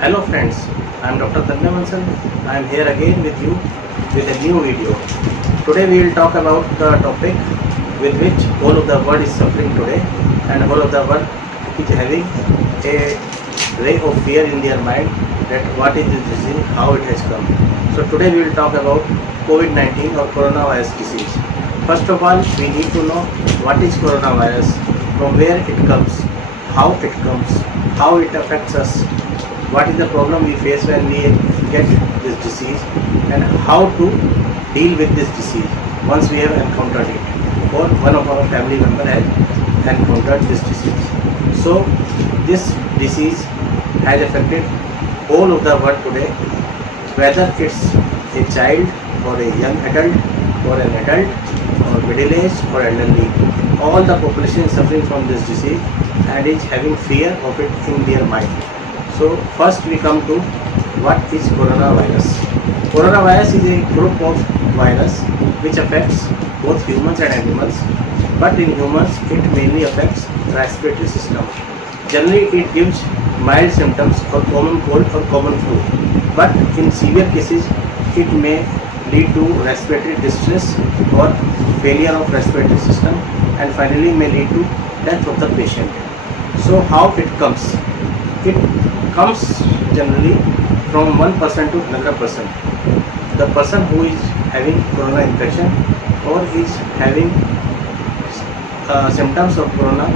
Hello friends, I am Dr. Tanmay Mansan. I am here again with you with a new video. Today we will talk about the topic with which whole of the world is suffering today, and whole of the world is having a ray of fear in their mind that what is this disease, how it has come. So today we will talk about COVID-19 or coronavirus disease. First of all, we need to know what is coronavirus, from where it comes, how it affects us, what is the problem we face when we get this disease, and how to deal with this disease once we have encountered it or one of our family member has encountered this disease. So this disease has affected all of the world today, whether it's a child or a young adult or an adult or middle age or elderly. All the population is suffering from this disease and is having fear of it in their mind. So first we come to what is coronavirus. Coronavirus is a group of virus which affects both humans and animals, but in humans it mainly affects respiratory system. Generally it gives mild symptoms or common cold or common flu, but in severe cases it may lead to respiratory distress or failure of respiratory system, and finally may lead to death of the patient. So how it comes? It comes generally from one person to another person. The person who is having corona infection or is having symptoms of corona,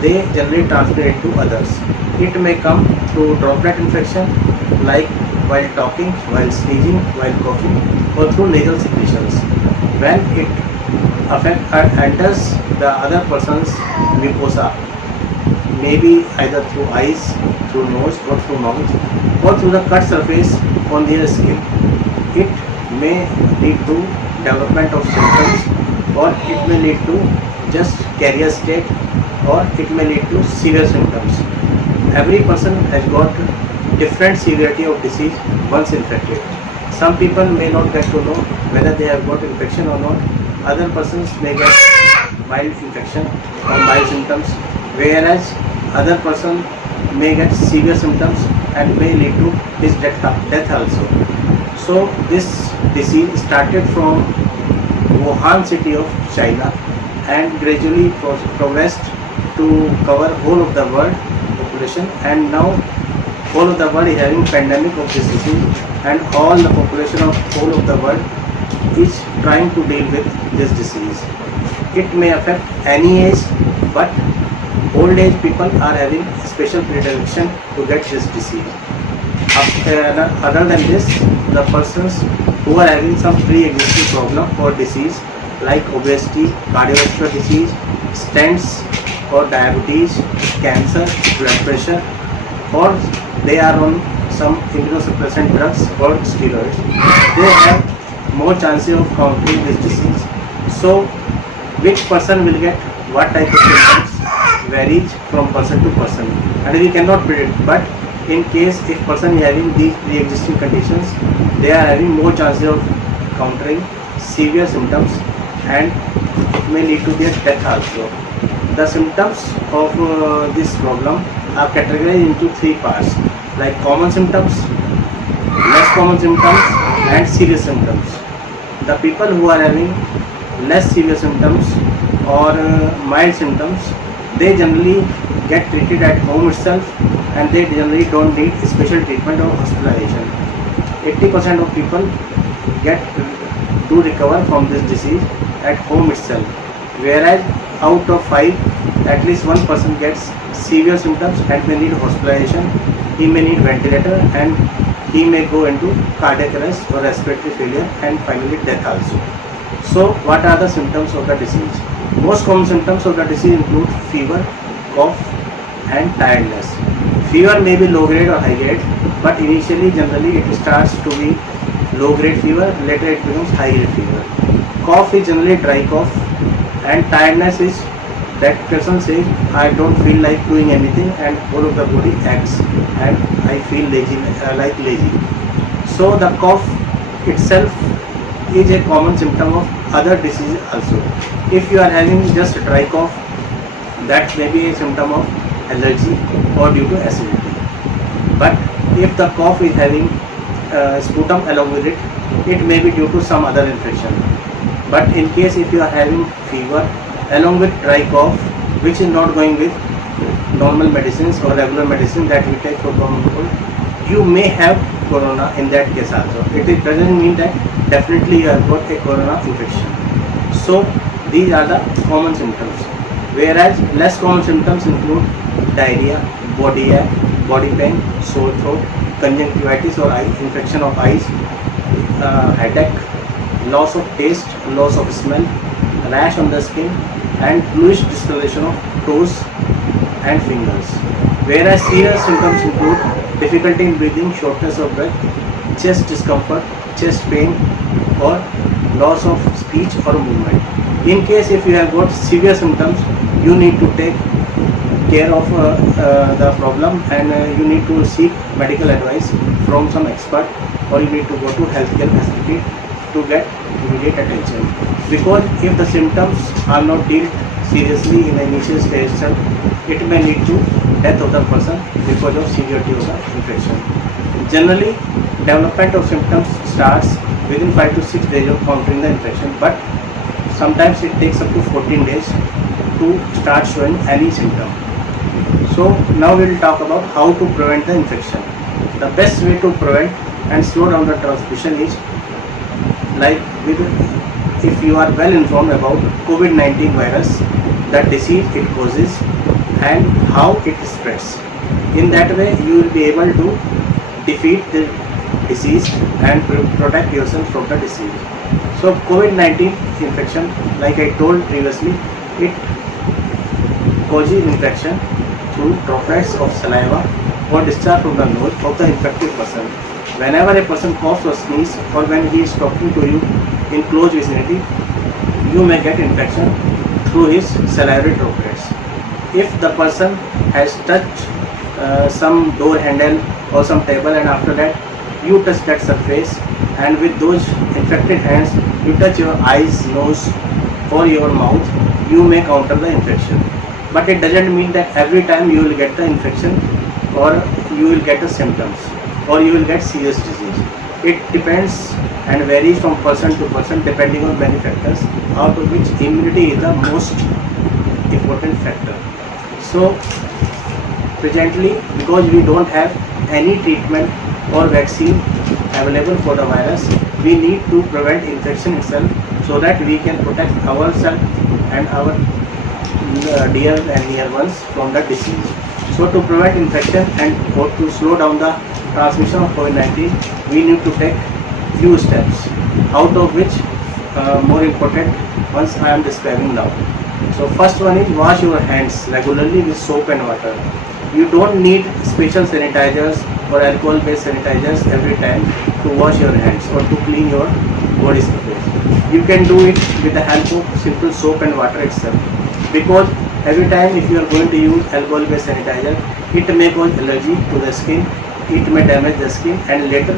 they generally transmit it to others. It may come through droplet infection, like while talking, while sneezing, while coughing, or through nasal secretions. When it enters the other person's mucosa, maybe either through eyes, through nose or through mouth, or through the cut surface on their skin, it may lead to development of symptoms, or it may lead to just carrier state, or it may lead to severe symptoms. Every person has got different severity of disease once infected. Some people may not get to know whether they have got infection or not. Other persons may get mild infection or mild symptoms, whereas other person may get severe symptoms and may lead to his death also. So this disease started from Wuhan city of China and gradually progressed to cover whole of the world population, and now whole of the world is having pandemic of this disease, and all the population of whole of the world is trying to deal with this disease. It may affect any age, but old age people are having special predilection to get this disease. Other than this, the persons who are having some pre-existing problem or disease like obesity, cardiovascular disease, stents or diabetes, cancer, blood pressure, or they are on some immunosuppressant drugs or steroids, they have more chances of countering this disease. So which person will get what type of symptoms varies from person to person, and we cannot predict. But in case if person is having these pre-existing conditions, they are having more chances of countering severe symptoms, and it may lead to their death also. The symptoms of this problem are categorized into three parts, like common symptoms, less common symptoms, and serious symptoms. The people who are having less severe symptoms or mild symptoms, they generally get treated at home itself, and they generally don't need special treatment or hospitalization. 80% of people do recover from this disease at home itself, whereas out of 5, at least one person gets severe symptoms and may need hospitalization. He may need ventilator, and he may go into cardiac arrest or respiratory failure, and finally death also. So what are the symptoms of the disease? Most common symptoms of the disease include fever, cough, and tiredness. Fever may be low grade or high grade, but initially generally it starts to be low grade fever, later it becomes high grade fever. Cough is generally dry cough, and tiredness is that person says, I don't feel like doing anything, and whole of the body aches and I feel lazy, like lazy. So the cough itself is a common symptom of other diseases also. If you are having just a dry cough, that may be a symptom of allergy or due to acidity. But If the cough is having sputum along with it, it may be due to some other infection. But in case if you are having fever along with dry cough, which is not going with normal medicines or regular medicine that we take for common cold, you may have corona in that case also. Doesn't mean that definitely you have got a corona infection. So these are the common symptoms. Whereas less common symptoms include diarrhea, body ache, body pain, sore throat, conjunctivitis or eye infection of eyes, headache, loss of taste, loss of smell, rash on the skin, and bluish discoloration of toes and fingers. Whereas serious symptoms include difficulty in breathing, shortness of breath, chest discomfort, chest pain, or loss of speech or movement. In case if you have got severe symptoms, you need to take care of the problem, and you need to seek medical advice from some expert, or you need to go to healthcare facility to get immediate attention. Because if the symptoms are not dealt seriously in the initial stage itself, it may lead to death of the person because of severity of the infection. Generally, development of symptoms starts within 5 to 6 days of countering the infection, but sometimes it takes up to 14 days to start showing any symptom. So now we will talk about how to prevent the infection. The best way to prevent and slow down the transmission is if you are well informed about COVID-19 virus, the disease it causes and how it spreads. In that way you will be able to defeat the disease and protect yourself from the disease. So COVID-19 infection, like I told previously, it causes infection through droplets of saliva or discharge from the nose of the infected person. Whenever a person coughs or sneezes, or when he is talking to you in close vicinity, you may get infection through his salivary droplets. If the person has touched some door handle or some table, and after that you touch that surface, and with those infected hands you touch your eyes, nose or your mouth, you may counter the infection. But it doesn't mean that every time you will get the infection or you will get the symptoms or you will get serious disease. It depends and varies from person to person depending on many factors, out of which immunity is the most important factor. So presently, because we don't have any treatment or vaccine available for the virus, we need to prevent infection itself so that we can protect ourselves and our dear and near ones from the disease. So to prevent infection and or to slow down the transmission of COVID-19, we need to take few steps, out of which more important ones I am describing now. So first one is wash your hands regularly with soap and water. You don't need special sanitizers or alcohol based sanitizers every time to wash your hands or to clean your body surface. You can do it with the help of simple soap and water itself, because every time if you are going to use alcohol based sanitizer, it may cause allergy to the skin, it may damage the skin, and later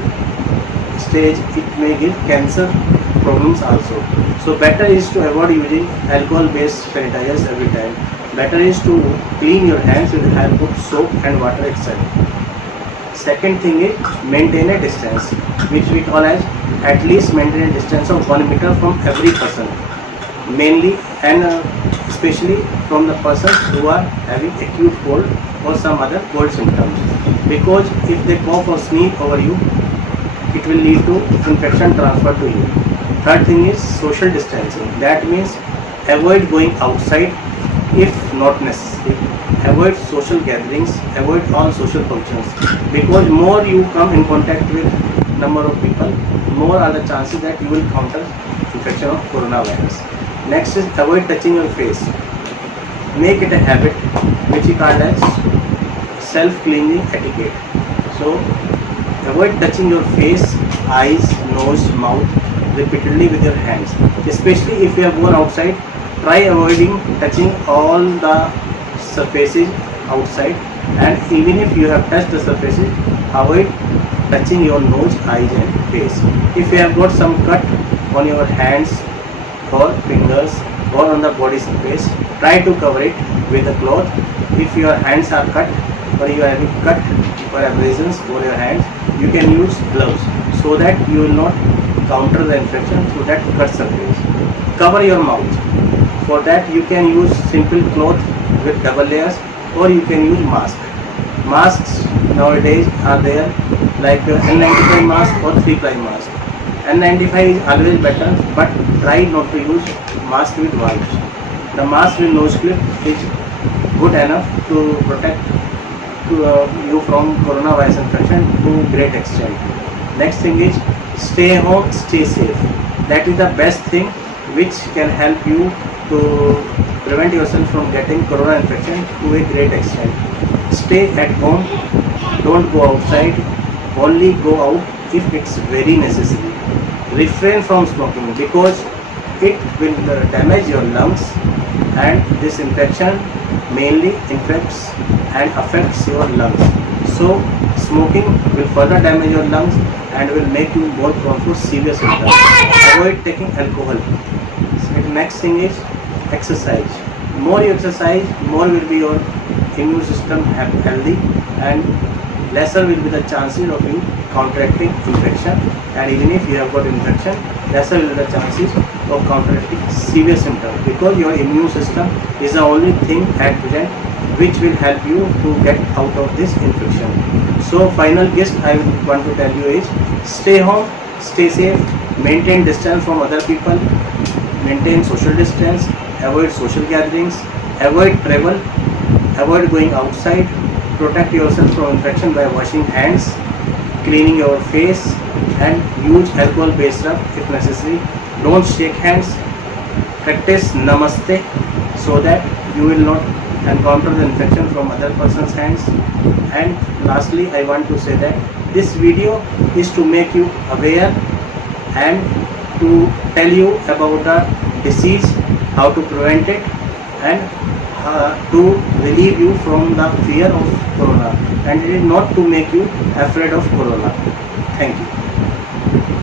stage it may give cancer problems also. So better is to avoid using alcohol based sanitizers every time. Better is to clean your hands with the help of soap and water itself. Second thing is maintain a distance, which we call as at least maintain a distance of 1 meter from every person, mainly and especially from the persons who are having acute cold or some other cold symptoms, because if they cough or sneeze over you, it will lead to infection transfer to you. Third thing is social distancing. That means avoid going outside if not necessary. Avoid social gatherings, avoid all social functions, because more you come in contact with number of people, more are the chances that you will counter infection of coronavirus. Next is avoid touching your face. Make it a habit, which is called as self-cleaning etiquette. So avoid touching your face, eyes, nose, mouth repeatedly with your hands. Especially if you have gone outside, try avoiding touching all the surfaces outside, and even if you have touched the surfaces, avoid touching your nose, eyes and face. If you have got some cut on your hands or fingers or on the body surface, try to cover it with a cloth. If your hands are cut or you are having cut or abrasions for your hands, you can use gloves so that you will not counter the infection through that cut surface. Cover your mouth. For that you can use simple cloth with double layers, or you can use mask. Masks nowadays are there like N95 mask or 3-ply mask. N95 is always better, but try not to use mask with valves. The mask with nose clip is good enough to protect you from coronavirus infection to great extent. Next thing is stay home, stay safe. That is the best thing which can help you to prevent yourself from getting corona infection to a great extent. Stay at home, don't go outside, only go out if it's very necessary. Refrain from smoking because it will damage your lungs, and this infection mainly infects and affects your lungs. So smoking will further damage your lungs and will make you more prone to severe symptoms. Avoid taking alcohol. So next thing is exercise. More you exercise, more will be your immune system healthy, and lesser will be the chances of you contracting infection. And even if you have got infection, lesser will be the chances of contracting severe symptoms, because your immune system is the only thing at present which will help you to get out of this infection. So final gist I want to tell you is stay home, stay safe, maintain distance from other people, maintain social distance, avoid social gatherings, avoid travel, avoid going outside, protect yourself from infection by washing hands, cleaning your face, and use alcohol based rub if necessary. Don't shake hands, practice namaste so that you will not encounter the infection from other person's hands. And lastly, I want to say that this video is to make you aware and to tell you about the disease, how to prevent it, and to relieve you from the fear of corona, and it is not to make you afraid of corona. Thank you.